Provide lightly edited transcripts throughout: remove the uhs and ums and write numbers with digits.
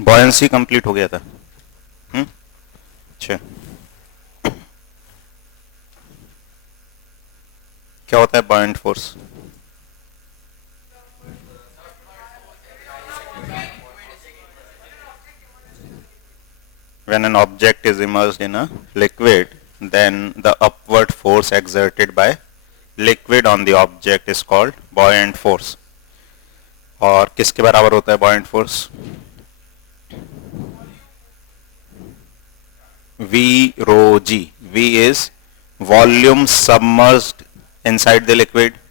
Buoyancy complete हो गया था। अच्छा, क्या होता है buoyant force? When an object is immersed in a liquid, then the upward force exerted by liquid on the object is called buoyant force. और किसके बराबर होता है buoyant force? V rho g. V is volume submerged inside the liquid.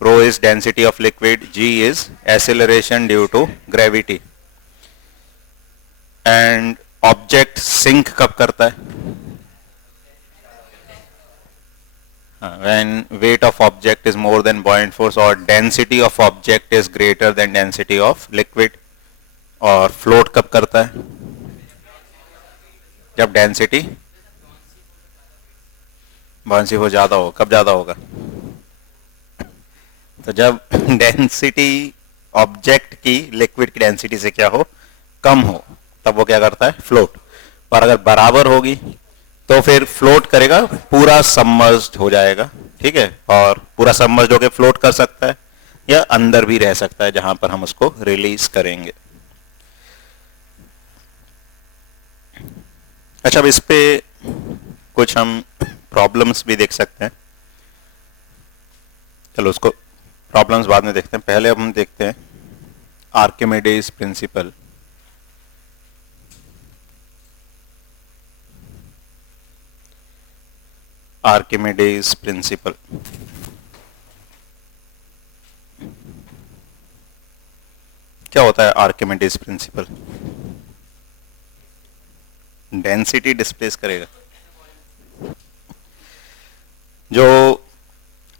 Rho is density of liquid. G is acceleration due to gravity. And object sink कब करता है? When weight of object is more than buoyant force or density of object is greater than density of liquid. और float कब करता है? जब density buoyancy हो ज्यादा हो। कब ज्यादा होगा? तो जब डेंसिटी ऑब्जेक्ट की लिक्विड की डेंसिटी से क्या हो, कम हो, तब वो क्या करता है? फ्लोट। और अगर बराबर होगी तो फिर फ्लोट करेगा, पूरा सबमर्ज्ड हो जाएगा। ठीक है, और पूरा सबमर्ज्ड होकर फ्लोट कर सकता है या अंदर भी रह सकता है जहां पर हम उसको रिलीज करेंगे। अच्छा, अब इस पे कुछ हम प्रॉब्लम्स भी देख सकते हैं। चलो उसको प्रॉब्लम्स बाद में देखते हैं, पहले अब हम देखते हैं आर्किमिडीज प्रिंसिपल। आर्किमिडीज प्रिंसिपल क्या होता है? आर्किमिडीज प्रिंसिपल डेंसिटी डिस्प्लेस करेगा। जो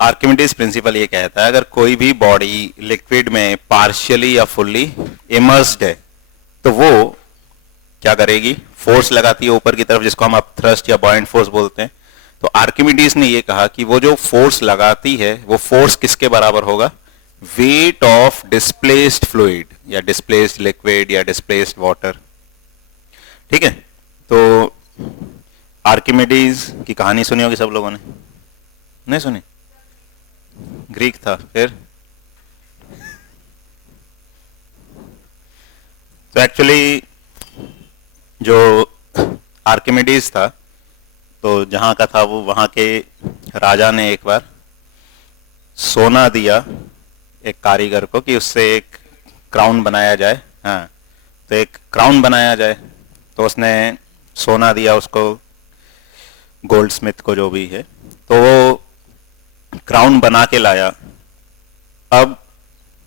आर्किमिडीज प्रिंसिपल ये कहता है, अगर कोई भी बॉडी लिक्विड में पार्शियली या फुल्ली इमर्स्ड है तो वो क्या करेगी? फोर्स लगाती है ऊपर की तरफ, जिसको हम अब थ्रस्ट या बॉयंट फोर्स बोलते हैं। तो आर्किमिडीज ने ये कहा कि वो जो फोर्स लगाती है वो फोर्स किसके बराबर होगा? वेट ऑफ डिस्प्लेस्ड फ्लूइड या डिस्प्लेस्ड लिक्विड या डिस्प्लेस्ड वाटर। ठीक है, तो आर्किमिडीज की कहानी सुनी होगी सब लोगों ने, नहीं सुनी? ग्रीक था। फिर तो एक्चुअली जो आर्किमिडीज था, तो जहां का था वो, वहां के राजा ने एक बार सोना दिया एक कारीगर को कि उससे एक क्राउन बनाया जाए। हाँ, तो एक क्राउन बनाया जाए, तो उसने सोना दिया उसको, गोल्ड स्मिथ को जो भी है, तो वो क्राउन बना के लाया। अब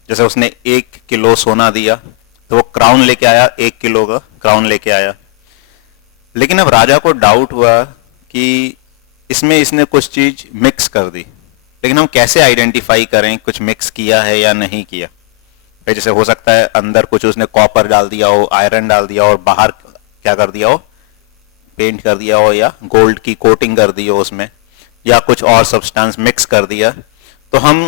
जैसे उसने 1 किलो सोना दिया तो वो क्राउन लेके आया, 1 किलो का क्राउन लेके आया। लेकिन अब राजा को डाउट हुआ कि इसमें इसने कुछ चीज मिक्स कर दी, लेकिन हम कैसे आइडेंटिफाई करें कुछ मिक्स किया है या नहीं किया? भाई जैसे हो सकता है अंदर कुछ उसने कॉपर डाल दिया हो, आयरन डाल दिया हो, और बाहर क्या कर दिया हो? पेंट कर दिया हो, या गोल्ड की कोटिंग कर दी हो उसमें, या कुछ और सब्सटेंस मिक्स कर दिया। तो हम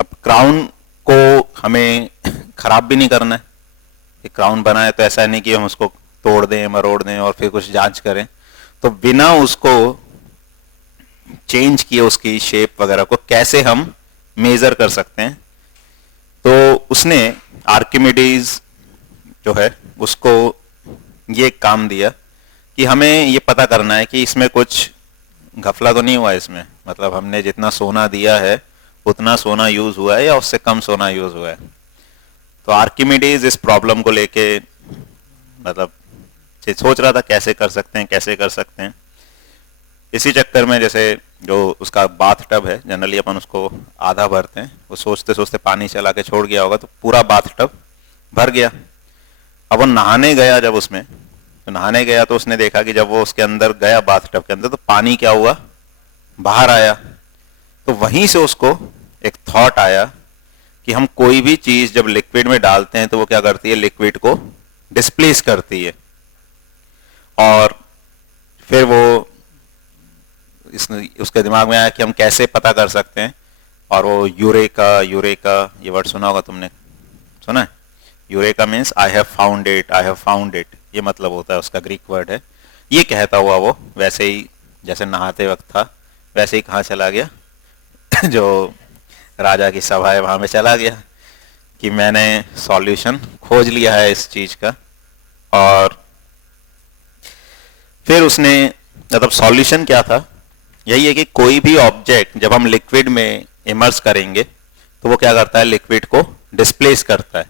अब क्राउन को हमें खराब भी नहीं करना है। क्राउन बनाए तो ऐसा नहीं कि हम उसको तोड़ दें, मरोड़ दें और फिर कुछ जांच करें। तो बिना उसको चेंज किए उसकी शेप वगैरह को कैसे हम मेजर कर सकते हैं? तो उसने, आर्किमिडीज जो है, उसको ये काम दिया कि हमें ये पता करना है कि इसमें कुछ घपला तो नहीं हुआ इसमें, मतलब हमने जितना सोना दिया है उतना सोना यूज हुआ है या उससे कम सोना यूज हुआ है। तो आर्किमिडीज इस प्रॉब्लम को लेके मतलब सोच रहा था कैसे कर सकते हैं, कैसे कर सकते हैं। इसी चक्कर में जैसे जो उसका बाथ टब है, जनरली अपन उसको आधा भरते हैं, वो सोचते सोचते पानी चला के छोड़ गया होगा तो पूरा बाथ टब भर गया। अब वो नहाने गया, जब उसमें तो नहाने गया तो उसने देखा कि जब वो उसके अंदर गया बाथ टब के अंदर, तो पानी क्या हुआ? बाहर आया। तो वहीं से उसको एक थॉट आया कि हम कोई भी चीज जब लिक्विड में डालते हैं तो वो क्या करती है? लिक्विड को डिस्प्लेस करती है। और फिर वो उसके दिमाग में आया कि हम कैसे पता कर सकते हैं, और वो यूरेका, यूरेका ये वर्ड सुना होगा तुमने, सुना है? Eureka means I have found it, I have found it, ये मतलब होता है उसका, ग्रीक वर्ड है। ये कहता हुआ वो वैसे ही जैसे नहाते वक्त था वैसे ही कहाँ चला गया जो राजा की सभा है वहां में चला गया कि मैंने सॉल्यूशन खोज लिया है इस चीज का। और फिर उसने, मतलब सॉल्यूशन क्या था, यही है कि कोई भी ऑब्जेक्ट जब हम लिक्विड में इमर्स करेंगे तो वो क्या करता है, लिक्विड को डिस्प्लेस करता है।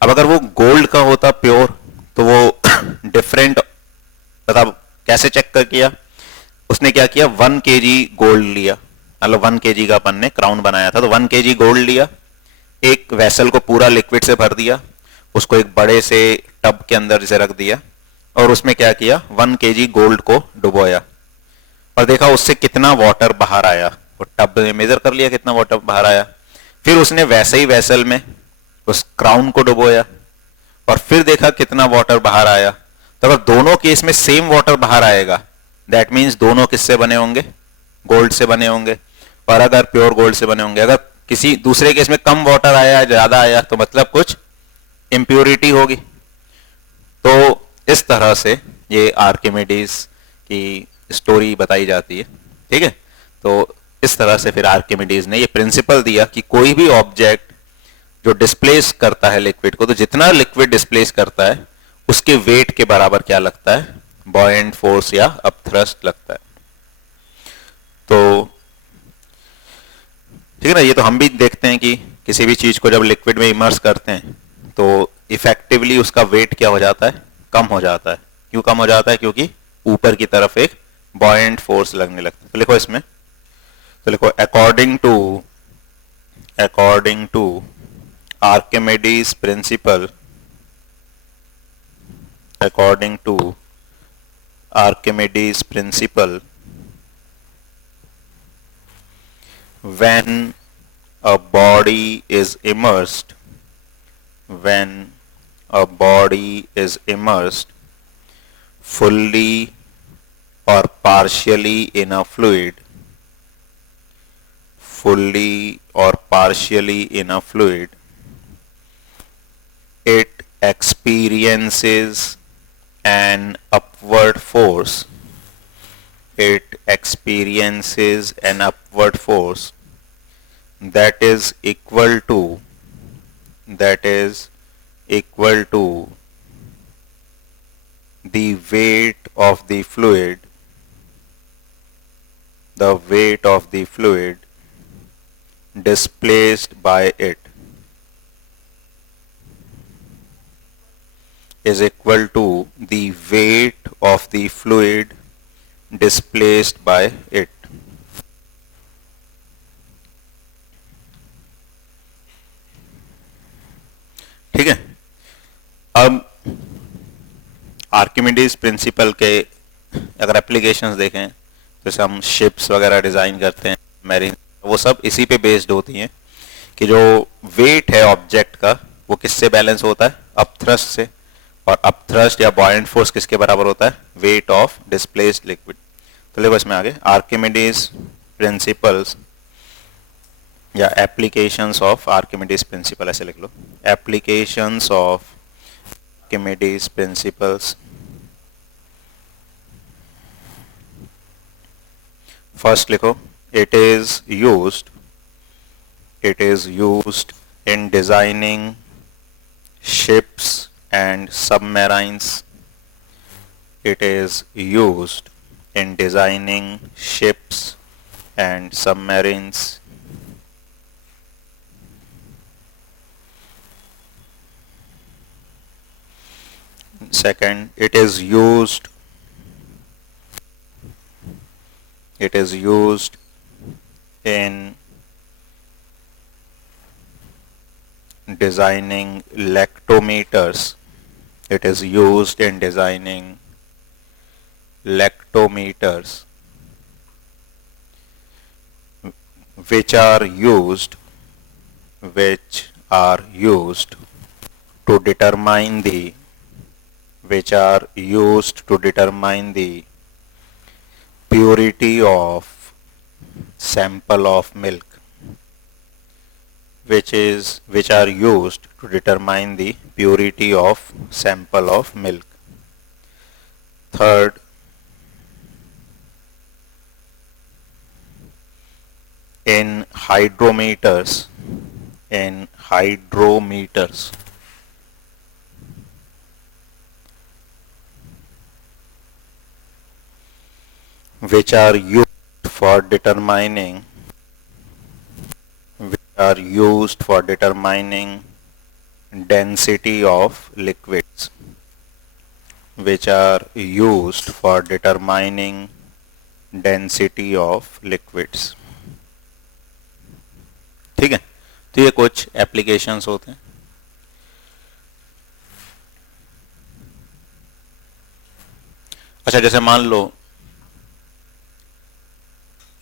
अब अगर वो गोल्ड का होता प्योर तो वो डिफरेंट, मतलब कैसे चेक कर किया उसने, क्या किया 1 kg गोल्ड लिया, मतलब 1 kg का अपन ने क्राउन बनाया था तो 1 kg गोल्ड लिया, एक वेसल को पूरा लिक्विड से भर दिया, उसको एक बड़े से टब के अंदर से रख दिया और उसमें क्या किया 1 kg गोल्ड को डुबोया और देखा उससे कितना वाटर बाहर आया, वो टब में मेजर कर लिया कितना वाटर बाहर आया। फिर उसने वैसे ही वेसल में उस क्राउन को डुबोया और फिर देखा कितना वाटर बाहर आया। तो अगर दोनों केस में सेम वाटर बाहर आएगा दैट मीन्स दोनों किससे बने होंगे, गोल्ड से बने होंगे, और अगर प्योर गोल्ड से बने होंगे। अगर किसी दूसरे केस में कम वाटर आया, ज्यादा आया, तो मतलब कुछ इंप्योरिटी होगी। तो इस तरह से ये आर्किमिडीज की स्टोरी बताई जाती है, ठीक है। तो इस तरह से फिर आर्किमिडीज ने ये प्रिंसिपल दिया कि कोई भी ऑब्जेक्ट जो डिस्प्लेस करता है लिक्विड को, तो जितना लिक्विड डिस्प्लेस करता है उसके वेट के बराबर क्या लगता है, बॉयंट फोर्स या अपथ्रस्ट लगता है। तो ठीक है ना, ये तो हम भी देखते हैं कि किसी भी चीज को जब लिक्विड में इमर्स करते हैं तो इफेक्टिवली उसका वेट क्या हो जाता है, कम हो जाता है। क्यों कम हो जाता है, क्योंकि ऊपर की तरफ एक बॉयंट फोर्स लगने लगता है। तो लिखो इसमें, तो लिखो according to Archimedes principle, according to Archimedes principle, when a body is immersed, when a body is immersed fully or partially in a fluid, fully or partially in a fluid, it experiences an upward force, it experiences an upward force that is equal to the weight of the fluid, the weight of the fluid displaced by it is equal to the weight of the fluid displaced by it. ठीक है। अब Archimedes principal के अगर applications देखें, जैसे हम ships वगैरह design करते हैं मैरीन, वो सब इसी पे बेस्ड होती हैं कि जो वेट है ऑब्जेक्ट का वो किससे बैलेंस होता है, अपथ्रस्ट से, और अपथ्रस्ट या बॉयंट फोर्स किसके बराबर होता है, वेट ऑफ डिस्प्लेस्ड लिक्विड। तो देखो इसमें आगे आर्किमिडीज प्रिंसिपल्स या एप्लीकेशंस ऑफ आर्किमिडीज प्रिंसिपल ऐसे लिख लो, applications of Archimedes principles. First लिखो, it is used in designing ships and submarines. It is used in designing ships and submarines. Second, it is used in designing lactometers. It is used in designing lactometers, which are used to determine the purity of sample of milk. which are used to determine the purity of sample of milk. Third, in hydrometers, which are used for determining density of liquids, which are used for determining density of liquids. ठीक है, तो ये कुछ applications होते हैं. अच्छा, जैसे मान लो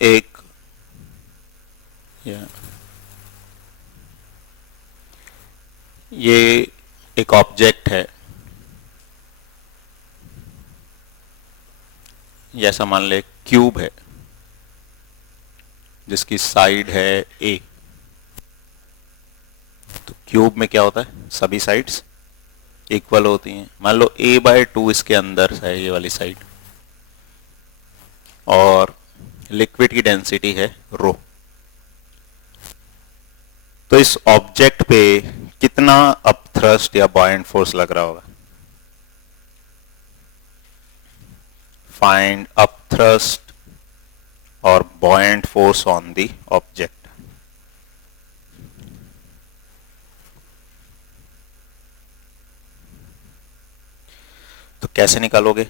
एक ये एक ऑब्जेक्ट है, जैसा मान ले क्यूब है जिसकी साइड है ए. तो क्यूब में क्या होता है, सभी साइड्स इक्वल होती हैं. मान लो a/2 इसके अंदर है ये वाली साइड, और लिक्विड की डेंसिटी है रो. तो इस ऑब्जेक्ट पे कितना अपथ्रस्ट या बॉयंट फोर्स लग रहा होगा? फाइंड अपथ्रस्ट और buoyant force on the object. तो कैसे निकालोगे?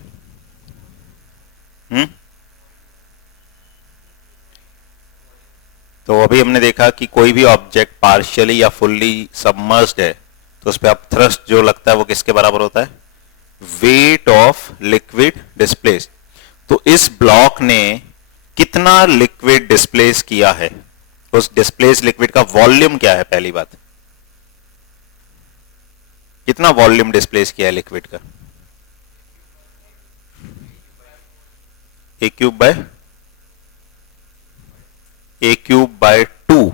तो अभी हमने देखा कि कोई भी ऑब्जेक्ट पार्शियली या फुल्ली सबमर्ज्ड है तो उस पर अपथ्रस्ट जो लगता है वो किसके बराबर होता है? Weight of liquid displaced. तो इस ब्लॉक ने कितना लिक्विड डिस्प्लेस किया है? उस डिस्प्लेस लिक्विड का वॉल्यूम क्या है? पहली बात, कितना वॉल्यूम डिस्प्लेस किया है लिक्विड का? ए क्यूब बाय 2.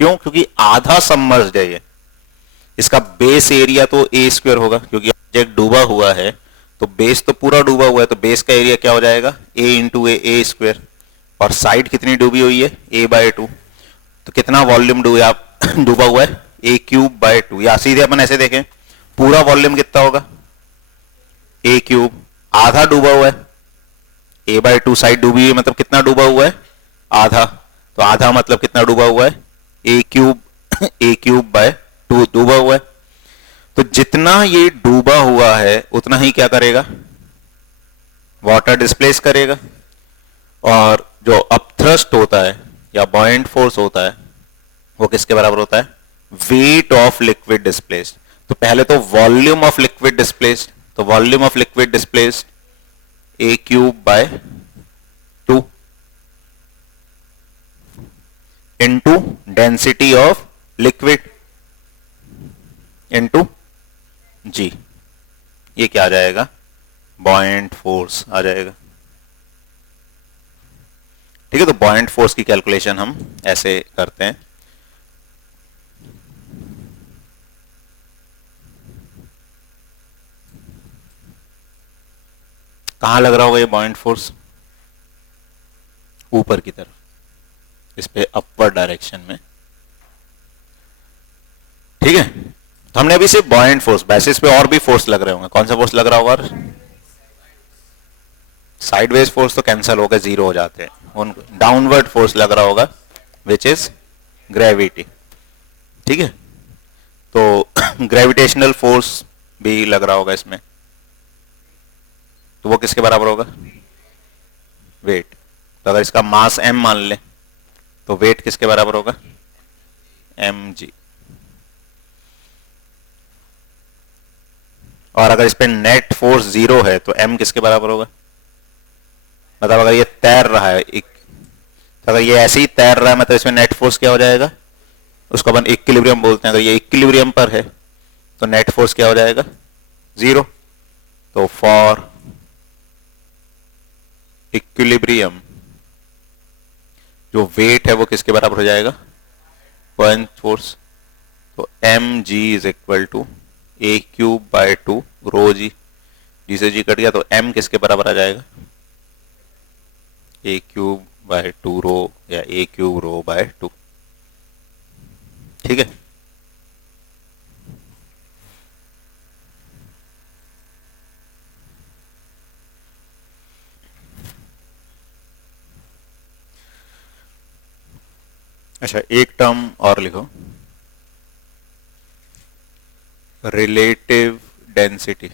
क्यों? क्योंकि आधा सबमर्ज्ड है ये. इसका बेस एरिया तो ए स्क्वायर होगा, क्योंकि ऑब्जेक्ट डूबा हुआ है तो बेस तो पूरा डूबा हुआ है, तो बेस का एरिया क्या हो जाएगा? ए इंटू ए स्क्वायर. और साइड कितनी डूबी हुई है? a/2. तो कितना वॉल्यूम डूबा हुआ है? ए क्यूब बाय 2. या सीधे अपन ऐसे देखें, पूरा वॉल्यूम कितना होगा? ए क्यूब. आधा डूबा हुआ है, a/2 साइड डूबी हुई है, मतलब कितना डूबा हुआ है? आधा. तो आधा मतलब कितना डूबा हुआ है? ए क्यूब बाय 2 डूबा हुआ है. तो जितना ये डूबा हुआ है उतना ही क्या करेगा? वाटर डिस्प्लेस करेगा. और जो अपथ्रस्ट होता है या बॉयंट फोर्स होता है वो किसके बराबर होता है? Weight of liquid displaced. तो पहले तो वॉल्यूम ऑफ लिक्विड डिस्प्लेस्ड, तो volume of liquid displaced a cube by 2 into density of liquid into g. ये क्या आ जाएगा? बॉयंट फोर्स आ जाएगा. ठीक है, तो बॉयंट फोर्स की कैलकुलेशन हम ऐसे करते हैं. कहां लग रहा होगा ये बॉयंट फोर्स? ऊपर की तरफ, इस पे अपवर्ड डायरेक्शन में. ठीक है, तो हमने अभी सिर्फ बॉयंट फोर्स, बेसिस पे और भी फोर्स लग रहे होंगे. कौन सा फोर्स लग रहा होगा? साइडवेज फोर्स तो कैंसिल होकर जीरो हो जाते हैं. उन डाउनवर्ड फोर्स लग रहा होगा विच इज ग्रेविटी. ठीक है, तो ग्रेविटेशनल फोर्स भी लग रहा होगा इसमें. तो वो किसके बराबर होगा? वेट. तो अगर इसका मास m मान ले तो वेट किसके बराबर होगा? mg. और अगर इस पे नेट फोर्स 0 है तो m किसके बराबर होगा? मतलब अगर ये तैर रहा है, तो अगर ये ऐसे ही तैर रहा है मतलब इसमें नेट फोर्स क्या हो जाएगा? उसको अपन इक्विलिब्रियम बोलते हैं. अगर ये इक्विलिब्रियम पर है तो नेट फोर्स क्या हो जाएगा? 0. तो फॉर इक्विलिब्रियम जो वेट है वो किसके बराबर हो जाएगा? Buoyant force. तो m g is equal to a cube by 2 rho g, g से जी कट गया तो एम किसके बराबर आ जाएगा, ए क्यूब बाय 2 रो या ए क्यूब रो बाय 2। ठीक है, अच्छा एक टर्म और लिखो, रिलेटिव डेंसिटी,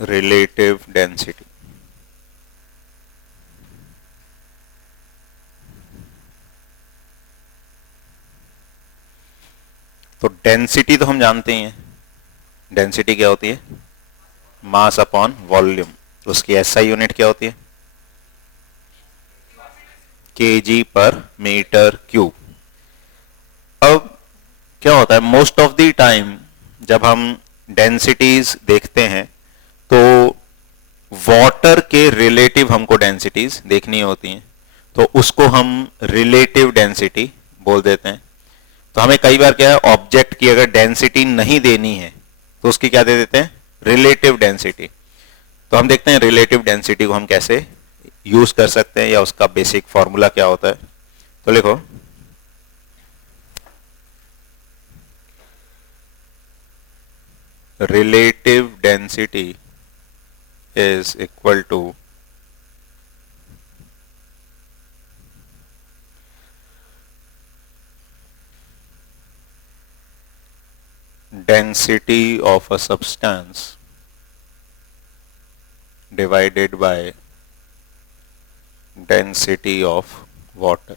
रिलेटिव डेंसिटी। तो डेंसिटी तो हम जानते ही हैं, डेंसिटी क्या होती है, मास अपॉन वॉल्यूम। उसकी एसआई यूनिट क्या होती है, केजी पर मीटर क्यूब। अब क्या होता है, मोस्ट ऑफ द टाइम जब हम डेंसिटीज देखते हैं तो वाटर के रिलेटिव हमको डेंसिटीज देखनी होती हैं, तो उसको हम रिलेटिव डेंसिटी बोल देते हैं। तो हमें कई बार क्या है, ऑब्जेक्ट की अगर डेंसिटी नहीं देनी है तो उसकी क्या दे देते हैं, रिलेटिव डेंसिटी। तो हम देखते हैं रिलेटिव डेंसिटी को हम कैसे यूज कर सकते हैं या उसका बेसिक फॉर्मूला क्या होता है। तो लिखो, relative density is equal to density of a substance divided by density of water।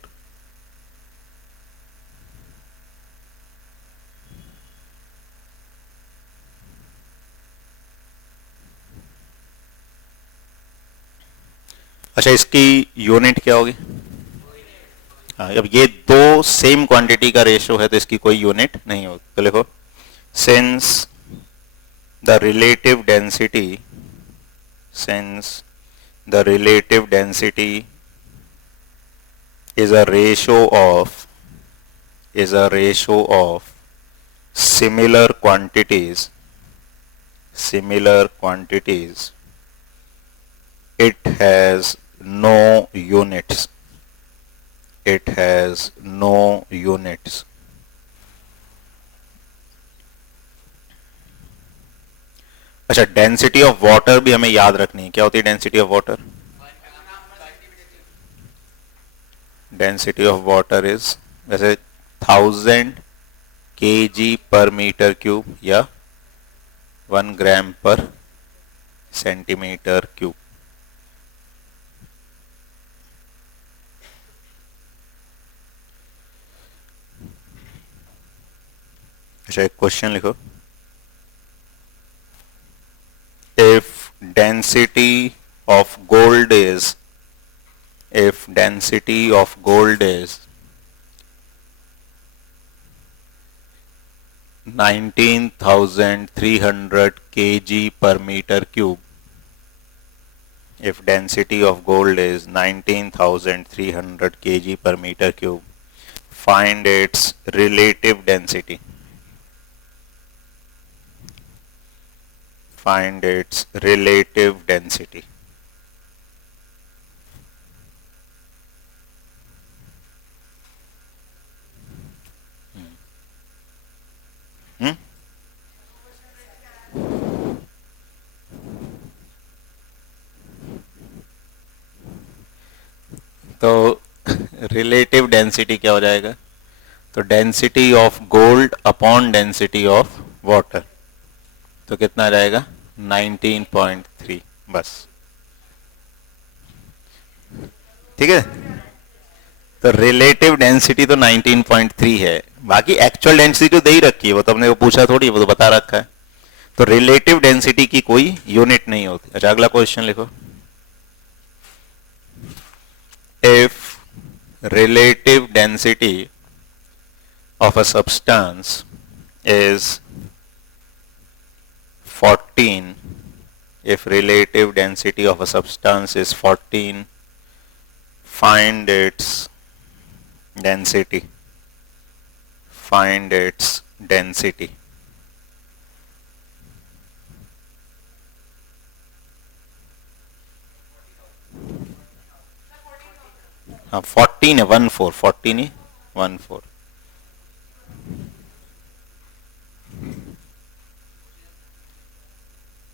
अच्छा इसकी यूनिट क्या होगी, हाँ अब ये दो सेम क्वांटिटी का रेशो है तो इसकी कोई यूनिट नहीं होगी। तो लिखो, since the relative density, since the relative density is a ratio of similar quantities, it has no units, it has no units। अच्छा डेंसिटी ऑफ वाटर भी हमें याद रखनी है, क्या होती है density of water, density of water is वैसे 1000 kg पर मीटर क्यूब या 1 ग्राम पर सेंटीमीटर क्यूब। अच्छा एक क्वेश्चन लिखो, if density of gold is 19,300 kg per meter cube, if density of gold is 19,300 kg per meter cube, find its relative density, find its relative density। तो relative density क्या हो जाएगा, तो density of gold upon density of water, तो कितना आ जाएगा 19.3 बस। ठीक है, तो रिलेटिव डेंसिटी तो 19.3 है, बाकी एक्चुअल डेंसिटी तो दे ही रखी है, वो तो हमने वो पूछा थोड़ी, वो तो बता रखा है। तो रिलेटिव डेंसिटी की कोई यूनिट नहीं होती। अच्छा अगला क्वेश्चन लिखो, if relative density of a substance is 14, if relative density of a substance is 14, find its density, find its density. हाँ 14 है 14 14 ही 14.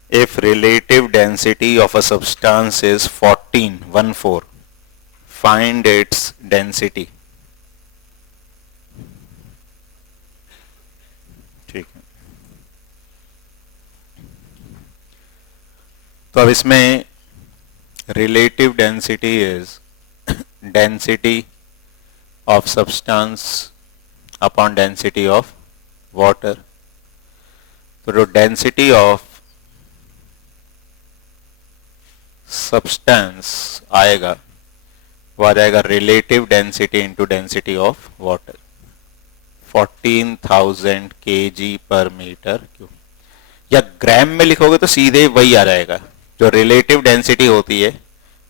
If relative density of a substance is 14 find its density. ठीक है. तो अब इसमें relative density is density of substance upon density of water. तो जो density of substance आएगा वो आ जाएगा relative density into density of water. 14,000 kg per meter cube. या ग्राम में लिखोगे तो सीधे वही आ जाएगा. जो रिलेटिव डेंसिटी होती है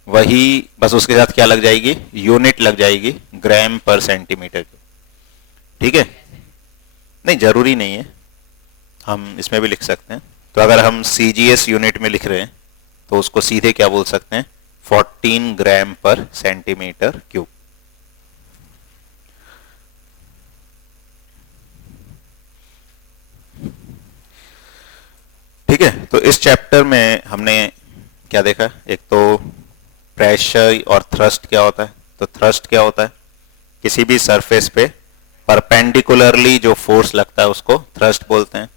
वही, बस उसके साथ क्या लग जाएगी, यूनिट लग जाएगी, ग्राम पर सेंटीमीटर क्यूब. ठीक है. नहीं जरूरी नहीं है, हम इसमें भी लिख सकते हैं. तो अगर हम सीजीएस यूनिट में लिख रहे हैं तो उसको सीधे क्या बोल सकते हैं, 14 ग्राम पर सेंटीमीटर क्यूब. ठीक है. तो इस चैप्टर में हमने क्या देखा, एक तो प्रेशर और थ्रस्ट क्या होता है. तो थ्रस्ट क्या होता है, किसी भी सरफेस पे परपेंडिकुलरली जो फोर्स लगता है उसको थ्रस्ट बोलते हैं.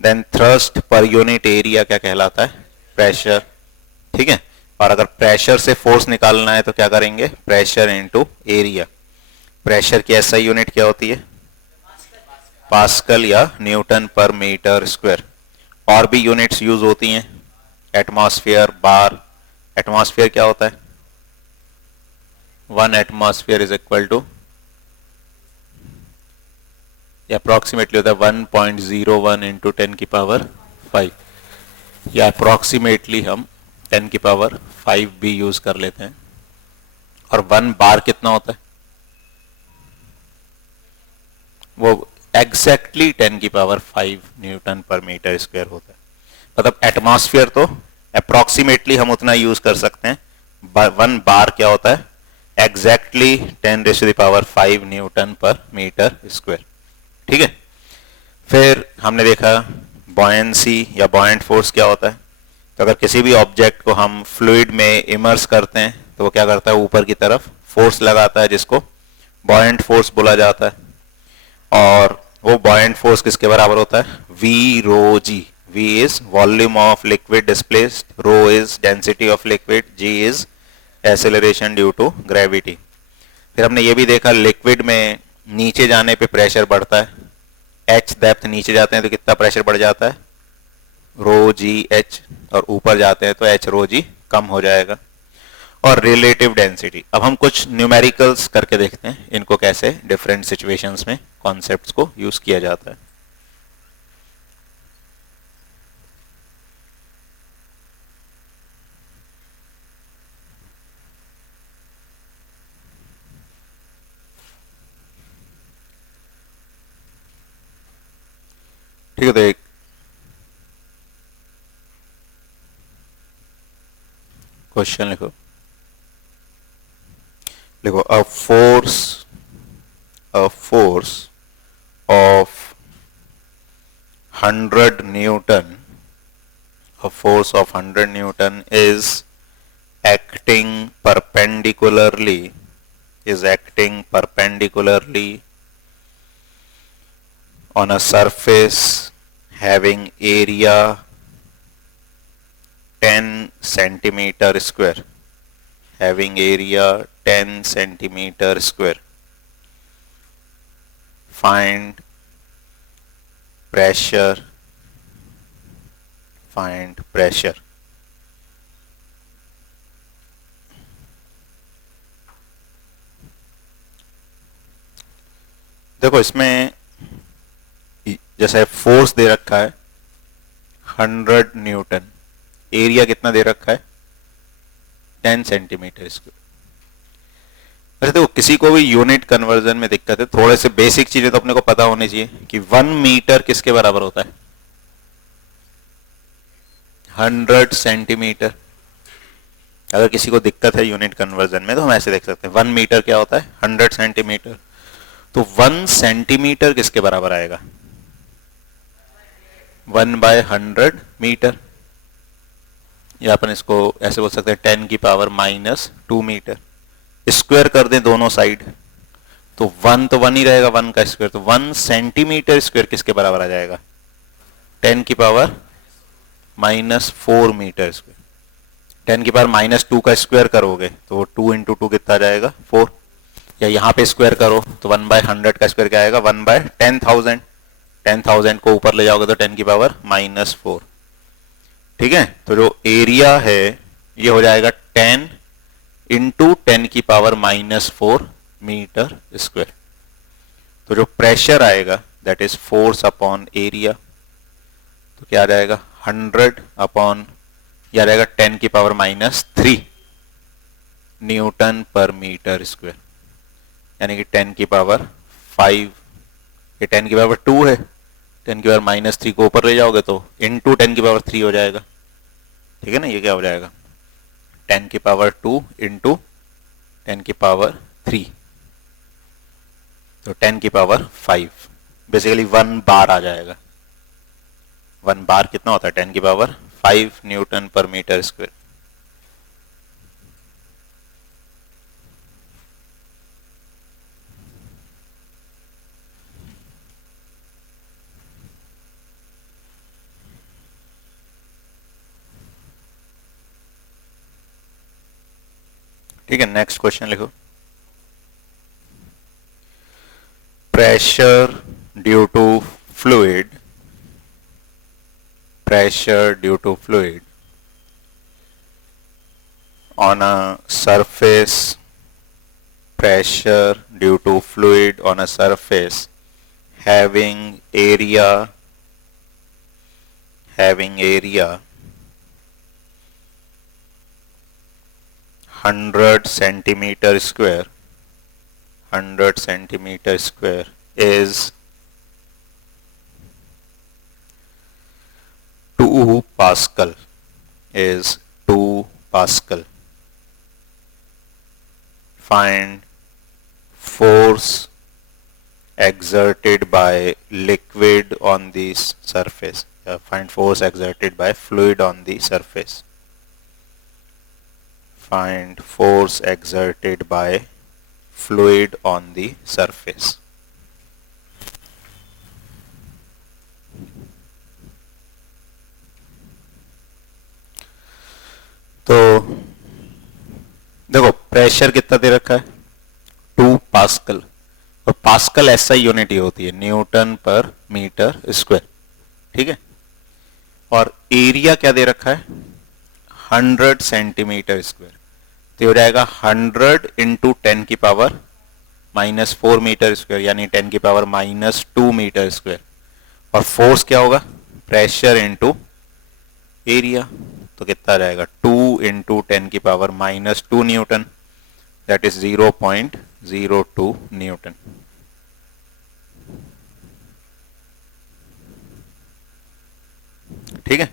Then thrust per unit area क्या कहलाता है, प्रेशर. ठीक है. और अगर प्रेशर से फोर्स निकालना है तो क्या करेंगे, प्रेशर इनटू एरिया. प्रेशर की एसआई यूनिट क्या होती है, पास्कल या न्यूटन पर मीटर स्क्वायर. और भी यूनिट्स यूज होती हैं, एटमॉस्फेयर, बार. एटमॉस्फेयर क्या होता है, 1 atmosphere is equal to, approximately होता है 1.01 इंटू 10 की पावर 5. या अप्रोक्सीमेटली हम 10 की पावर 5 भी यूज कर लेते हैं. और 1 बार कितना होता है, वो एग्जैक्टली 10 की पावर 5 न्यूटन पर मीटर स्क्वायर होता है. मतलब एटमॉस्फेयर तो अप्रोक्सीमेटली हम उतना यूज कर सकते हैं. 1 बार क्या होता है, एग्जैक्टली 10⁵ न्यूटन पर मीटर स्क्वायर. ठीक है. फिर हमने देखा बॉयंसी या बॉयंट फोर्स क्या होता है. तो अगर किसी भी ऑब्जेक्ट को हम फ्लूइड में इमर्स करते हैं तो वो क्या करता है, ऊपर की तरफ फोर्स लगाता है जिसको बॉयंट फोर्स बोला जाता है. और वो बॉयंट फोर्स किसके बराबर होता है, V rho g. V is volume of liquid displaced, rho is density of liquid, g is acceleration due to gravity. फिर हमने ये भी देखा लिक्विड में नीचे जाने पे प्रेशर बढ़ता है, एच डेप्थ नीचे जाते हैं तो कितना प्रेशर बढ़ जाता है, रो जी एच. और ऊपर जाते हैं तो एच रो जी कम हो जाएगा. और रिलेटिव डेंसिटी, अब हम कुछ न्यूमेरिकल्स करके देखते हैं इनको कैसे डिफरेंट सिचुएशंस में कॉन्सेप्ट्स को यूज किया जाता है. ठीक है. तो एक क्वेश्चन लिखो. देखो, a force of 100 Newton, a force of 100 Newton is acting perpendicularly on a surface having area 10 centimeter square, having area 10 centimeter square. Find pressure. देखो इसमें जैसे फोर्स दे रखा है 100 न्यूटन, एरिया कितना दे रखा है 10 सेंटीमीटर स्क्वायर. अच्छा देखो, किसी को भी यूनिट कन्वर्जन में दिक्कत है, थोड़े से बेसिक चीजें तो अपने को पता होनी चाहिए कि 1 मीटर किसके बराबर होता है? 100 सेंटीमीटर। अगर किसी को दिक्कत है यूनिट कन्वर्जन में तो हम ऐसे देख सकते हैं, 1 मीटर क्या होता है? 100 सेंटीमीटर। तो 1 सेंटीमीटर किसके बराबर आएगा? 1/100 मीटर। या अपन इसको ऐसे बोल सकते हैं 10⁻⁻²मीटर। स्क्वायर कर दें दोनों साइड तो 1 ही रहेगा, 1 का स्क्वायर, तो 1 सेंटीमीटर स्क्वायर किसके बराबर आ जाएगा? 10⁻⁻4 मीटर स्क्वायर। 10⁻⁻2 का स्क्वायर करोगे तो 2 × 2 कितना आ जाएगा? 4। या यहाँ पे स्क्वायर करो तो 1/100 का स्क्वायर क्या आएगा? 1/10,000। 10,000 को ऊपर ले जाओगे तो 10⁻⁻4। ठीक है, तो जो एरिया है ये हो जाएगा 10 × 10⁻⁻4 मीटर स्क्वायर। तो जो प्रेशर आएगा that is force upon area, तो क्या आ जाएगा? 100 अपॉन, यह आ जाएगा 10⁻³ न्यूटन पर मीटर स्क्वायर, यानी कि 10⁵। ये 10⁻² है, 10⁻³ को ऊपर ले जाओगे तो इंटू 10⁻³ हो जाएगा। ठीक है ना, ये क्या हो जाएगा? 10⁻² इंटू 10⁻³, तो 10⁵ बेसिकली 1 बार आ जाएगा। 1 बार कितना होता है? 10⁵ न्यूटन पर मीटर स्क्वायर। ठीक है, नेक्स्ट क्वेश्चन लिखो। Pressure due to fluid, pressure due to fluid on a surface, pressure due to fluid on a surface having area 100 centimeter square, 100 centimeter square is 2 Pascal, is 2 Pascal. Find force exerted by liquid on the surface. Find force exerted by fluid on the surface. Find force exerted by fluid on the surface. तो देखो, pressure कितना दे रखा है? 2 pascal. और pascal ऐसा unit ही होती है, Newton पर मीटर स्क्वायर। ठीक है, और एरिया क्या दे रखा है? 100 सेंटीमीटर स्क्वायर। तो हो जाएगा 100 × 10⁻⁻4 मीटर स्क्वायर, यानी 10⁻⁻2 मीटर स्क्वायर। और फोर्स क्या होगा? प्रेशर इंटू एरिया, तो कितना आ जाएगा? 2 × 10⁻⁻2 न्यूटन, दैट इज 0.02 न्यूटन। ठीक है,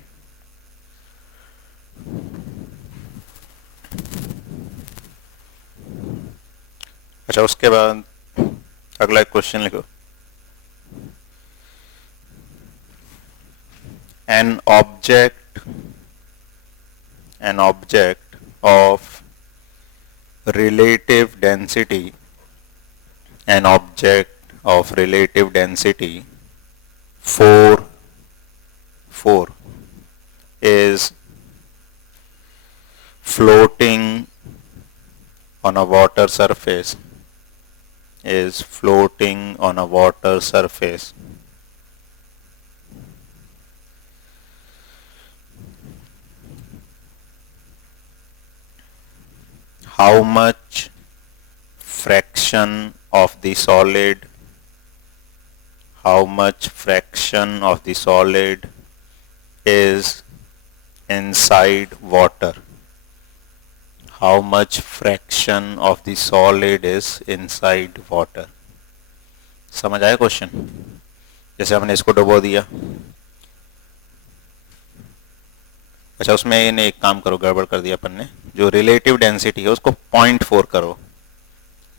अच्छा उसके बाद अगला क्वेश्चन लिखो। an object of relative density, an object of relative density 4 is floating on a water surface, is floating on a water surface. How much fraction of the solid, how much fraction of the solid is inside water? How much fraction of the solid is inside water. समझ आया question? जैसे हमने इसको डुबो दिया, अच्छा उसमें इन्हें एक काम करो, गड़बड़ कर दिया अपन ने, जो रिलेटिव डेंसिटी है उसको 0.4 करो,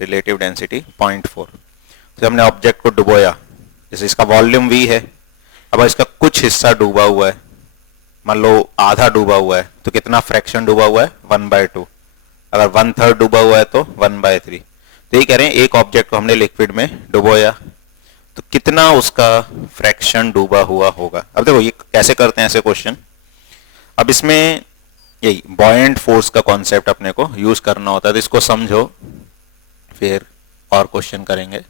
रिलेटिव डेंसिटी 0.4। तो हमने ऑब्जेक्ट को डुबोया, जैसे इसका वॉल्यूम v है, अब इसका कुछ हिस्सा डूबा हुआ है, मान लो आधा डूबा हुआ है, तो कितना फ्रैक्शन डूबा हुआ है? 1/2। अगर 1/3 डूबा हुआ है तो 1/3। तो ये कह रहे हैं एक ऑब्जेक्ट को हमने लिक्विड में डुबोया, तो कितना उसका फ्रैक्शन डूबा हुआ होगा। अब देखो ये कैसे करते हैं ऐसे क्वेश्चन। अब इसमें यही बॉयंट फोर्स का कॉन्सेप्ट अपने को यूज करना होता है, तो इसको समझो फिर और क्वेश्चन करेंगे।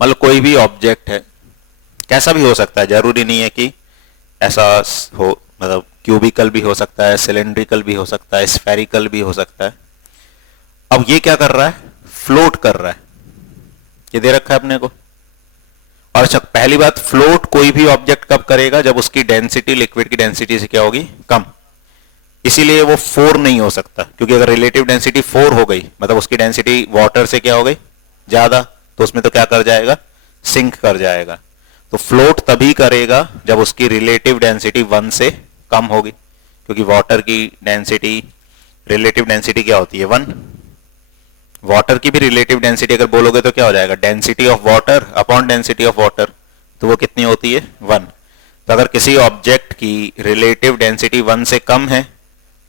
मतलब कोई भी ऑब्जेक्ट है, कैसा भी हो सकता है, जरूरी नहीं है कि ऐसा हो, मतलब क्यूबिकल भी हो सकता है, सिलेंड्रिकल भी हो सकता है, स्फेरिकल भी हो सकता है। अब ये क्या कर रहा है? फ्लोट कर रहा है, ये दे रखा है अपने को। और अच्छा, पहली बात, फ्लोट कोई भी ऑब्जेक्ट कब करेगा? जब उसकी डेंसिटी लिक्विड की डेंसिटी से क्या होगी? कम। इसीलिए वो 4 नहीं हो सकता, क्योंकि अगर रिलेटिव डेंसिटी 4 हो गई, मतलब उसकी डेंसिटी वाटर से क्या हो गई? ज्यादा, तो उसमें तो क्या कर जाएगा? सिंक कर जाएगा। तो फ्लोट तभी करेगा जब उसकी रिलेटिव डेंसिटी 1 से कम होगी, क्योंकि वाटर की डेंसिटी, रिलेटिव डेंसिटी क्या होती है? 1। वाटर की भी रिलेटिव डेंसिटी अगर बोलोगे तो क्या हो जाएगा? Density of water upon density of water, तो वो कितनी होती है? 1। तो अगर किसी ऑब्जेक्ट की रिलेटिव डेंसिटी 1 से कम है,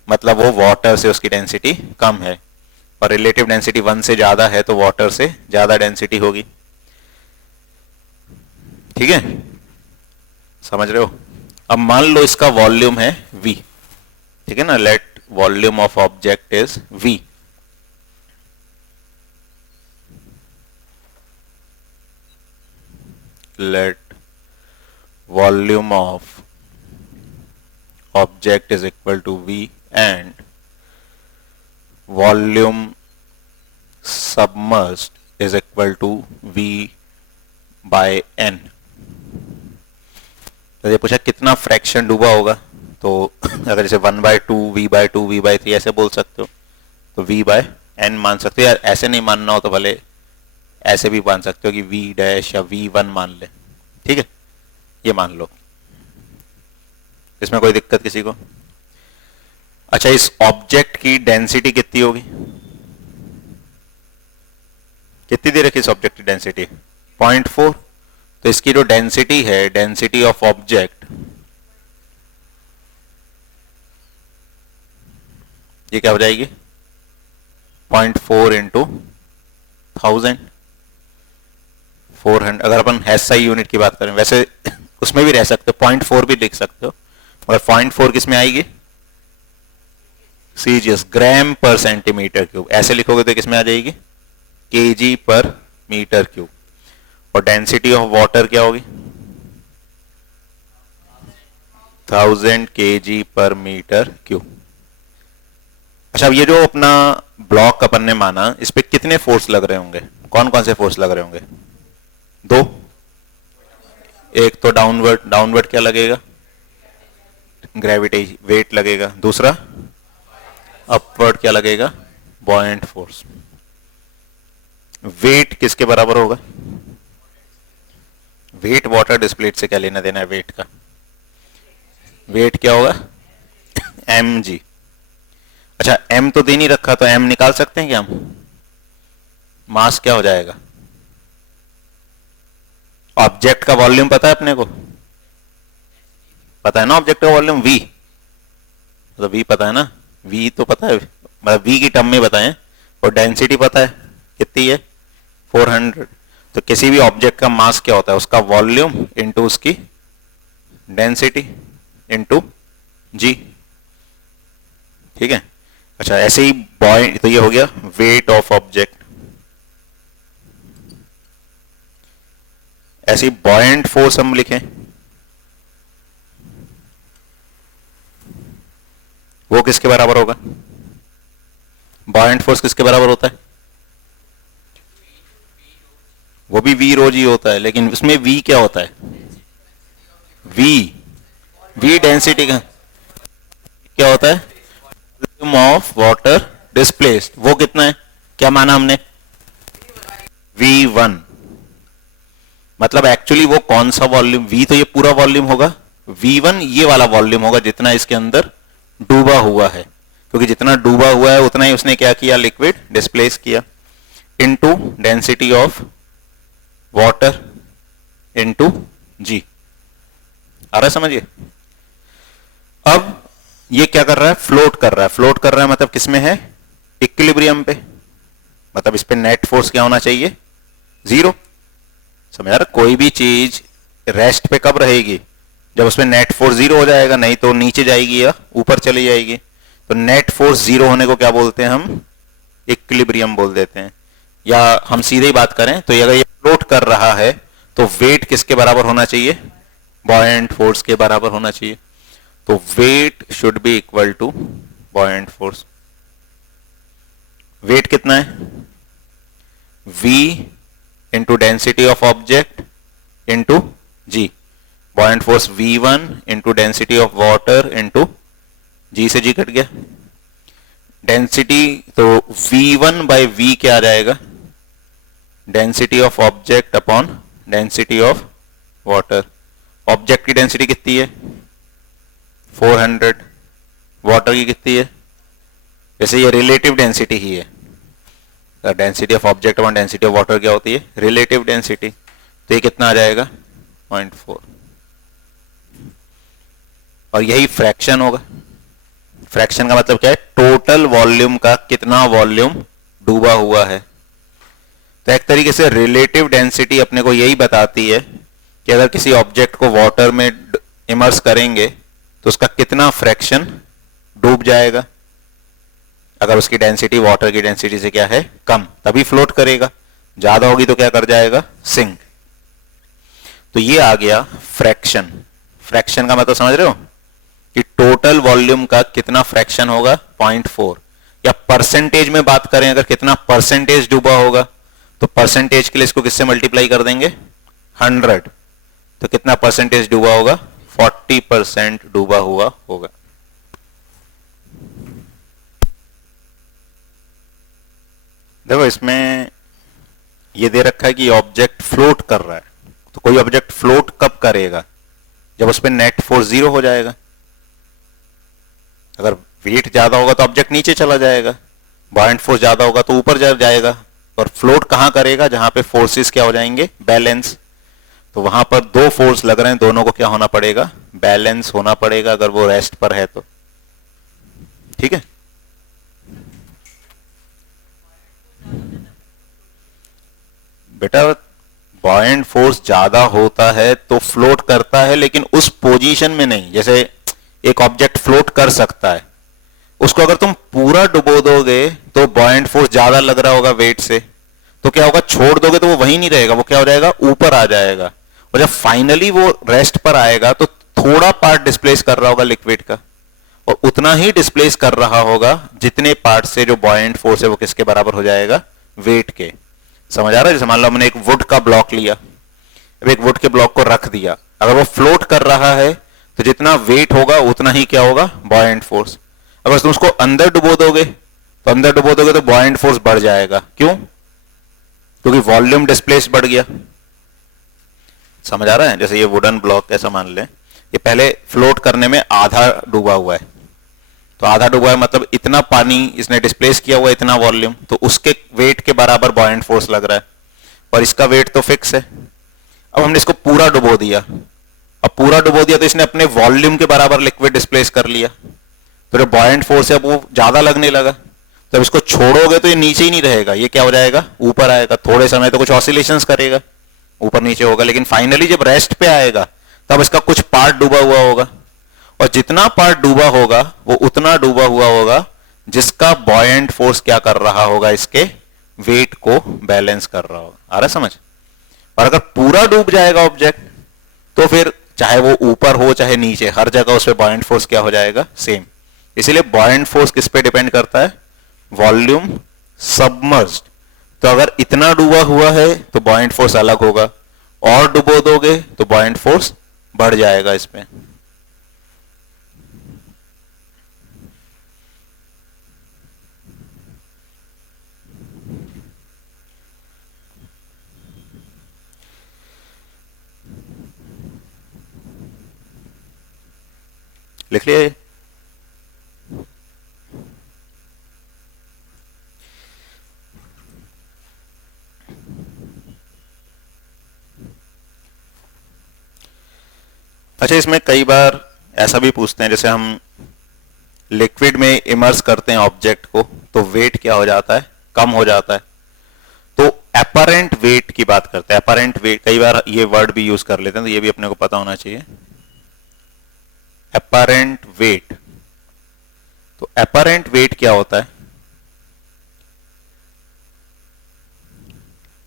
मतलब वो वाटर से उसकी डेंसिटी कम है, और रिलेटिव डेंसिटी 1 से ज्यादा है तो वाटर से ज्यादा डेंसिटी होगी। ठीक है, समझ रहे हो? अब मान लो इसका वॉल्यूम है v, ठीक है ना, let volume of object is v। let volume of object is equal to v and volume submerged is equal to v by n। तो ये पूछा कितना फ्रैक्शन डूबा होगा, तो अगर जैसे 1/2 v/2 v/3 ऐसे बोल सकते हो, तो v/n मान सकते हो, या ऐसे नहीं मानना हो तो भले ऐसे भी मान सकते हो कि v' या v1 मान ले। ठीक है, ये मान लो, इसमें कोई दिक्कत किसी को? अच्छा, इस ऑब्जेक्ट की डेंसिटी कितनी होगी? कितनी दे रखी इस ऑब्जेक्ट की डेंसिटी? 0.4। तो इसकी जो डेंसिटी है, डेंसिटी ऑफ ऑब्जेक्ट, ये क्या हो जाएगी? 0.4 इंटू 1000, 400। अगर अपन एसआई यूनिट की बात करें, वैसे उसमें भी रह सकते हो, 0.4 भी लिख सकते हो, मगर 0.4 किस में आएगी? सीजीएस, ग्राम पर सेंटीमीटर क्यूब। ऐसे लिखोगे तो किस में आ जाएगी? केजी पर मीटर क्यूब। और डेंसिटी ऑफ वाटर क्या होगी? 1000 केजी पर मीटर क्यूब। अच्छा, अब ये जो अपना ब्लॉक अपन ने माना, इस पे कितने फोर्स लग रहे होंगे? कौन कौन से फोर्स लग रहे होंगे? 2। एक तो डाउनवर्ड, डाउनवर्ड क्या लगेगा? ग्रेविटी, वेट लगेगा। दूसरा अपवर्ड क्या लगेगा? Buoyant force. वेट किसके बराबर होगा? वेट वाटर डिस्प्लेट से क्या लेना देना है वेट का? वेट क्या होगा? mg। अच्छा, m तो दे नहीं रखा, तो m निकाल सकते हैं क्या हम? मास क्या हो जाएगा? ऑब्जेक्ट का वॉल्यूम पता है अपने को? पता है ना ऑब्जेक्ट का वॉल्यूम? v, तो v पता है ना, v तो पता है, मतलब v की टर्म में बताएं। और डेंसिटी पता है कितनी है? 400। तो किसी भी ऑब्जेक्ट का मास क्या होता है? उसका वॉल्यूम इंटू उसकी डेंसिटी इंटू g। ठीक है, अच्छा ऐसे ही बॉय, तो ये हो गया वेट ऑफ ऑब्जेक्ट। ऐसे ही बॉयंट फोर्स हम लिखें, वो किसके बराबर होगा? बॉयंट फोर्स किसके बराबर होता है? वो भी v रोज ही होता है, लेकिन उसमें v क्या होता है? v डेंसिटी का क्या होता है? वॉल्यूम ऑफ वाटर डिस्प्लेस्ड, वो कितना है, क्या माना हमने, V1। मतलब एक्चुअली वो कौन सा वॉल्यूम, V तो ये पूरा वॉल्यूम होगा, V1 ये वाला वॉल्यूम होगा जितना इसके अंदर डूबा हुआ है, क्योंकि जितना डूबा हुआ है उतना ही उसने क्या किया, लिक्विड डिस्प्लेस किया, into density of water into G। आ रहा है समझिए। अब ये क्या कर रहा है, फ्लोट कर रहा है। फ्लोट कर रहा है मतलब किसमें है, इक्विलिब्रियम पे, मतलब इस पे नेट फोर्स क्या होना चाहिए, 0। समझ आ रहा, कोई भी चीज रेस्ट पे कब रहेगी, जब उसमें नेट फोर्स 0 हो जाएगा, नहीं तो नीचे जाएगी या ऊपर चली जाएगी। तो नेट फोर्स 0 होने को क्या बोलते हैं हम, इक्विलिब्रियम बोल देते हैं। या हम सीधे ही बात करें तो अगर ये फ्लोट कर रहा है तो वेट किसके बराबर होना चाहिए, बॉयंट फोर्स के बराबर होना चाहिए। तो weight should be equal to buoyant force. Weight कितना है, v into density of object into G। Buoyant force V1 into density of water into G से G कट गया। डेंसिटी तो V1 बाई V क्या आ जाएगा, density of object upon density of water. Object की density कितनी है, 400, water की कितनी है, वैसे ये रिलेटिव डेंसिटी ही है, density of object upon density of water क्या होती है, रिलेटिव डेंसिटी। तो ये कितना आ जाएगा, 0.4, और यही फ्रैक्शन होगा। फ्रैक्शन का मतलब क्या है, टोटल वॉल्यूम का कितना वॉल्यूम डूबा हुआ है। तो एक तरीके से रिलेटिव डेंसिटी अपने को यही बताती है कि अगर किसी ऑब्जेक्ट को वाटर में इमर्स करेंगे तो उसका कितना फ्रैक्शन डूब जाएगा। अगर उसकी डेंसिटी वाटर की डेंसिटी से क्या है, कम, तभी फ्लोट करेगा, ज्यादा होगी तो क्या कर जाएगा, सिंक। तो ये आ गया फ्रैक्शन। फ्रैक्शन का मतलब समझ रहे हो कि टोटल वॉल्यूम का कितना फ्रैक्शन होगा, 0.4। या परसेंटेज में बात करें अगर कितना परसेंटेज डूबा होगा, तो परसेंटेज के लिए इसको किससे मल्टीप्लाई कर देंगे, 100। तो कितना परसेंटेज डूबा होगा, 40% डूबा हुआ होगा। देखो इसमें ये दे रखा है कि ऑब्जेक्ट फ्लोट कर रहा है, तो कोई ऑब्जेक्ट फ्लोट कब करेगा, जब उस पर नेट फोर्स 0 हो जाएगा। अगर वेट ज्यादा होगा तो ऑब्जेक्ट नीचे चला जाएगा, बॉयंट फोर्स ज्यादा होगा तो ऊपर जाएगा। और फ्लोट कहां करेगा, जहां पे फोर्सेस क्या हो जाएंगे, बैलेंस। तो वहां पर दो फोर्स लग रहे हैं, दोनों को क्या होना पड़ेगा, बैलेंस होना पड़ेगा, अगर वो रेस्ट पर है तो। ठीक है, बेटा बॉयंट फोर्स ज्यादा होता है तो फ्लोट करता है, लेकिन उस पोजीशन में नहीं। जैसे एक ऑब्जेक्ट फ्लोट कर सकता है, उसको अगर तुम पूरा डुबो दोगे तो बॉयंट फोर्स ज्यादा लग रहा होगा वेट से, तो क्या होगा, छोड़ दोगे तो वो वहीं नहीं रहेगा, वो क्या हो जाएगा, ऊपर आ जाएगा। और जब फाइनली वो रेस्ट पर आएगा तो थोड़ा पार्ट डिस्प्लेस कर रहा होगा लिक्विड का, और उतना ही डिस्प्लेस कर रहा होगा जितने पार्ट से जो बॉयंट फोर्स है वो किसके बराबर हो जाएगा, वेट के। समझ आ रहा है। जैसे मान लो हमने एक वुड का ब्लॉक लिया, अब एक वुड के ब्लॉक को रख दिया, अगर वो फ्लोट कर रहा है तो जितना वेट होगा उतना ही क्या होगा, बॉयंट फोर्स। अगर तुम उसको अंदर डुबो दोगे तो बॉयंट फोर्स बढ़ जाएगा। क्यों, क्योंकि वॉल्यूम डिस्प्लेस बढ़ गया। समझ आ रहा है। जैसे ये वुडन ब्लॉक ऐसा मान लें, ये पहले फ्लोट करने में आधा डूबा हुआ है, तो आधा डूबा है मतलब इतना पानी इसने डिस्प्लेस किया हुआ है, इतना वॉल्यूम, तो उसके वेट के बराबर बॉयंट फोर्स लग रहा है, और इसका वेट तो फिक्स है। अब हमने इसको पूरा डुबो दिया, अब पूरा डुबो दिया तो इसने अपने वॉल्यूम के बराबर लिक्विड डिस्प्लेस कर लिया, तो जो बॉयंट फोर्स है वो ज्यादा लगने लगा। तब इसको छोड़ोगे तो ये नीचे ही नहीं रहेगा, ये क्या हो जाएगा, ऊपर आएगा। थोड़े समय तो कुछ ऑसिलेशंस करेगा, ऊपर नीचे होगा, लेकिन फाइनली जब रेस्ट पे आएगा तब इसका कुछ पार्ट डूबा हुआ होगा, और जितना पार्ट डूबा होगा वो उतना डूबा हुआ होगा जिसका बॉयंट फोर्स क्या कर रहा होगा, इसके वेट को बैलेंस कर रहा होगा। आ रहा समझ। और अगर पूरा डूब जाएगा ऑब्जेक्ट तो फिर चाहे वो ऊपर हो चाहे नीचे, हर जगह उस पर बॉयंट फोर्स क्या हो जाएगा, सेम। इसीलिए बॉयंट फोर्स किस पे डिपेंड करता है, वॉल्यूम सबमर्ज्ड। तो अगर इतना डूबा हुआ है तो बॉयंट फोर्स अलग होगा, और डुबो दोगे तो बॉयंट फोर्स बढ़ जाएगा इसमें। लिख लिया ये? अच्छा, इसमें कई बार ऐसा भी पूछते हैं, जैसे हम लिक्विड में इमर्स करते हैं ऑब्जेक्ट को, तो वेट क्या हो जाता है, कम हो जाता है। तो अपरेंट वेट की बात करते हैं। अपरेंट वेट, कई बार ये वर्ड भी यूज कर लेते हैं, तो ये भी अपने को पता होना चाहिए। अपरेंट वेट, तो अपरेंट वेट क्या होता है?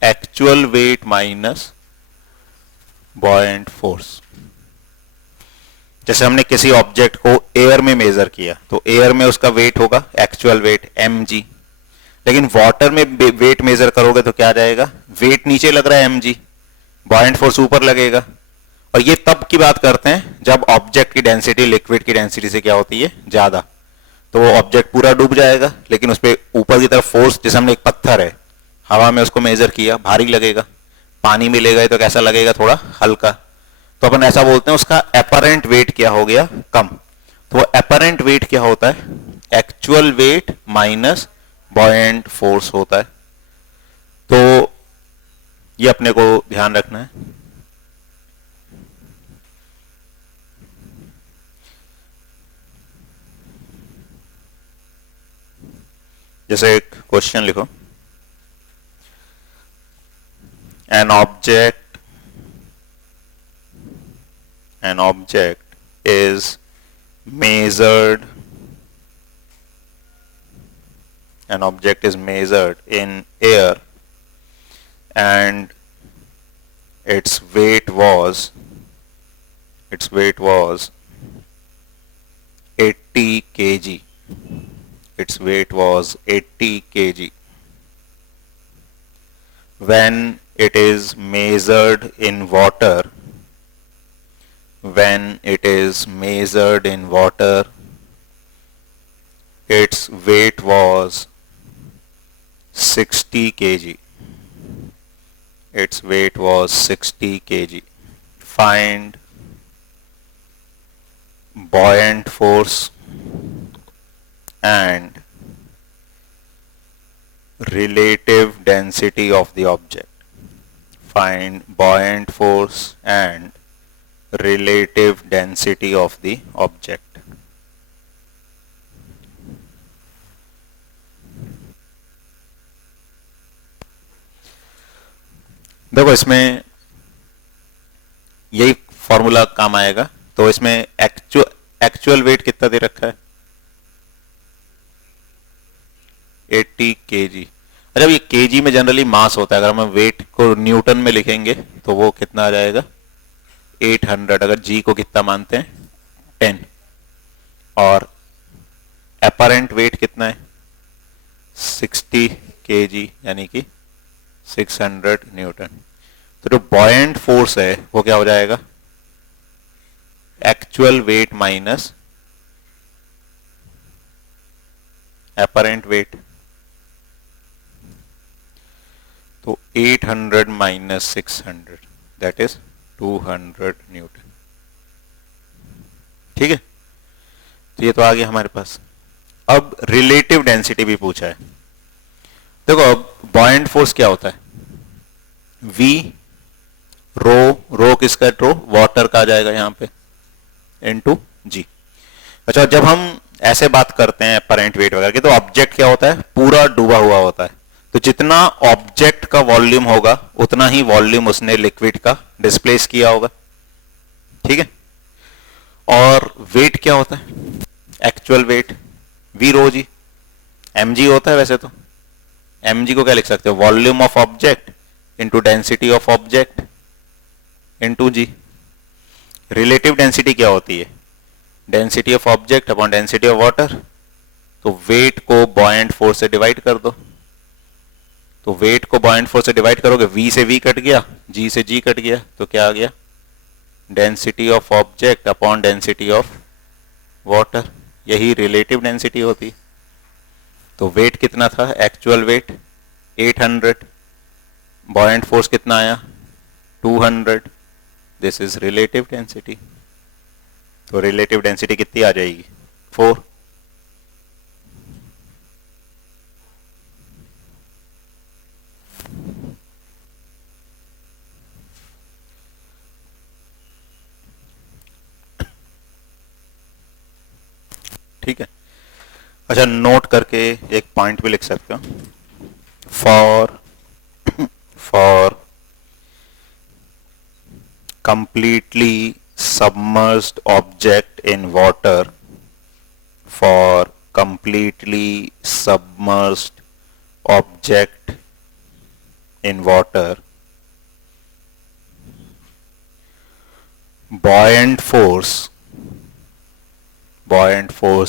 Actual wait minus buoyant force. जैसे हमने किसी ऑब्जेक्ट को एयर में मेजर किया, तो एयर में उसका वेट होगा एक्चुअल वेट mg, लेकिन वाटर में वेट मेजर करोगे तो क्या जाएगा, वेट नीचे लग रहा है mg, बॉयंट फोर्स ऊपर लगेगा। और ये तब की बात करते हैं जब ऑब्जेक्ट की डेंसिटी लिक्विड की डेंसिटी से क्या होती है, ज्यादा, तो वो ऑब्जेक्ट पूरा डूब जाएगा, लेकिन उस पर ऊपर की तरफ फोर्स, जैसे हमने एक पत्थर है हवा में उसको मेजर किया, भारी लगेगा, पानी में ले गए तो कैसा लगेगा, थोड़ा हल्का। तो अपन ऐसा बोलते हैं उसका अपरेंट वेट क्या हो गया, कम। तो वो अपरेंट वेट क्या होता है, actual wait minus buoyant force होता है। तो ये अपने को ध्यान रखना है। जैसे एक क्वेश्चन लिखो, an object is measured in air and its weight was 80 kg. Its weight was 80 kg. When it is measured in water, its weight was 60 kg. Its weight was 60 kg. Find buoyant force and relative density of the object. Find buoyant force and relative density of the object. देखो इसमें यही formula काम आएगा। तो इसमें actual wait कितना दे रखा है, 80 केजी। अच्छा, ये केजी में जनरली मास होता है, अगर हम वेट को न्यूटन में लिखेंगे तो वो कितना आ जाएगा, 800। अगर जी को कितना मानते हैं, 10। और अपरेंट वेट कितना है, 60 केजी, यानी कि 600 न्यूटन। तो जो बॉयंट फोर्स है वो क्या हो जाएगा, actual wait minus apparent wait. तो 800 माइनस 600 दैट इज 200 न्यूटन। ठीक है, तो ये तो आ गया हमारे पास। अब रिलेटिव डेंसिटी भी पूछा है। देखो अब बॉयंट फोर्स क्या होता है, V रो किसका, रो वाटर का आ जाएगा यहाँ पे, इनटू जी। अच्छा, जब हम ऐसे बात करते हैं अपरेंट वेट वगैरह की, तो ऑब्जेक्ट क्या होता है, पूरा डूबा हुआ होता है। तो जितना ऑब्जेक्ट का वॉल्यूम होगा उतना ही वॉल्यूम उसने लिक्विड का डिस्प्लेस किया होगा। ठीक है, और वेट क्या होता है, एक्चुअल वेट V रो जी, mg होता है। वैसे तो mg को क्या लिख सकते हो, volume of object into density of object into g. Relative density क्या होती है, density of object upon density of water. तो वेट को बॉयंट फोर्स से डिवाइड कर दो। तो वेट को बॉयंट फोर्स से डिवाइड करोगे, V से V कट गया, G से G कट गया, तो क्या आ गया, density of object upon density of water. यही रिलेटिव डेंसिटी होती। तो वेट कितना था, एक्चुअल वेट 800, बॉयंट फोर्स कितना आया, 200। This is relative density. तो रिलेटिव डेंसिटी कितनी आ जाएगी? 4। ठीक है। अच्छा, नोट करके एक पॉइंट भी लिख सकते हो, for completely submerged object in water, for completely submerged object in water, buoyant force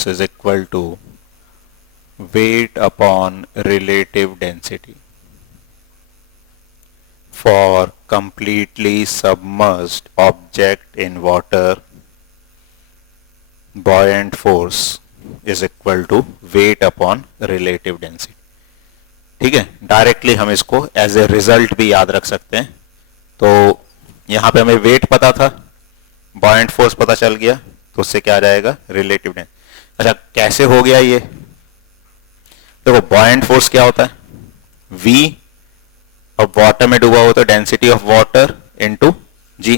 is equal to weight upon relative density. For completely submerged object in water, buoyant force is equal to weight upon relative density. ठीक है, directly हम इसको as a result भी याद रख सकते हैं। तो यहां पे हमें वेट पता था, buoyant force पता चल गया, तो उससे क्या आ जाएगा? Relative density. अच्छा, कैसे हो गया ये? देखो, buoyant force क्या होता है? V, अब वाटर में डूबा हुआ तो डेंसिटी ऑफ वाटर इनटू जी,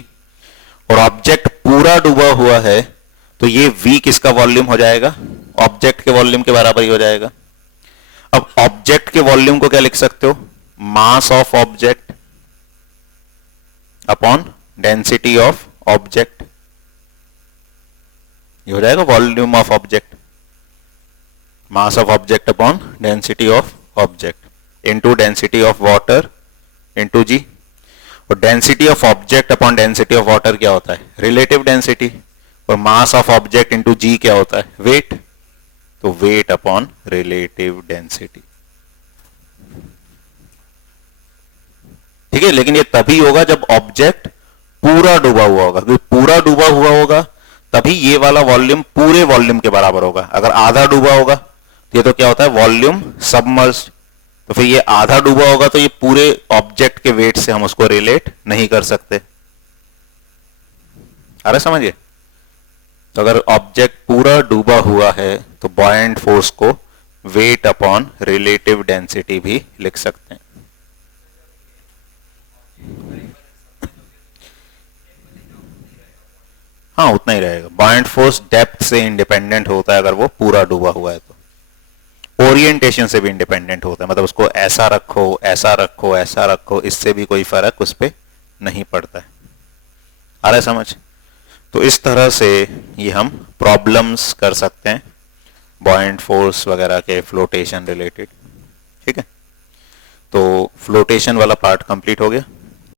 और ऑब्जेक्ट पूरा डूबा हुआ है तो ये V किसका वॉल्यूम हो जाएगा? ऑब्जेक्ट के वॉल्यूम के बराबर ही हो जाएगा। अब ऑब्जेक्ट के वॉल्यूम को क्या लिख सकते हो? Mass of object upon density of object, ये हो जाएगा volume of object. Mass of object upon density of object into density of water into g, और density of object upon density of water क्या होता है? रिलेटिव डेंसिटी, और mass of object into g क्या होता है? वेट, तो weight upon relative density. ठीक है, लेकिन ये तभी होगा जब ऑब्जेक्ट पूरा डूबा हुआ होगा, क्योंकि पूरा डूबा हुआ होगा तभी ये वाला वॉल्यूम पूरे वॉल्यूम के बराबर होगा। अगर आधा डूबा होगा तो ये तो क्या होता है? वॉल्यूम सबमर्ज्ड, तो फिर ये आधा डूबा होगा तो ये पूरे ऑब्जेक्ट के वेट से हम उसको रिलेट नहीं कर सकते। आ रहा समझिए? तो अगर ऑब्जेक्ट पूरा डूबा हुआ है तो बॉयंट फोर्स को वेट अपॉन रिलेटिव डेंसिटी भी लिख सकते हैं। हाँ, उतना ही रहेगा। बॉयंट फोर्स डेप्थ से इंडिपेंडेंट होता है अगर वो पूरा डूबा हुआ है तो, ओरिएंटेशन से भी इंडिपेंडेंट होता है, मतलब उसको ऐसा रखो, ऐसा रखो, ऐसा रखो, इससे भी कोई फर्क उस पर नहीं पड़ता है। आ रहा है समझ? तो इस तरह से ये हम प्रॉब्लम्स कर सकते हैं बॉयंट फोर्स वगैरह के फ्लोटेशन रिलेटेड। ठीक है, तो फ्लोटेशन वाला पार्ट कंप्लीट हो गया।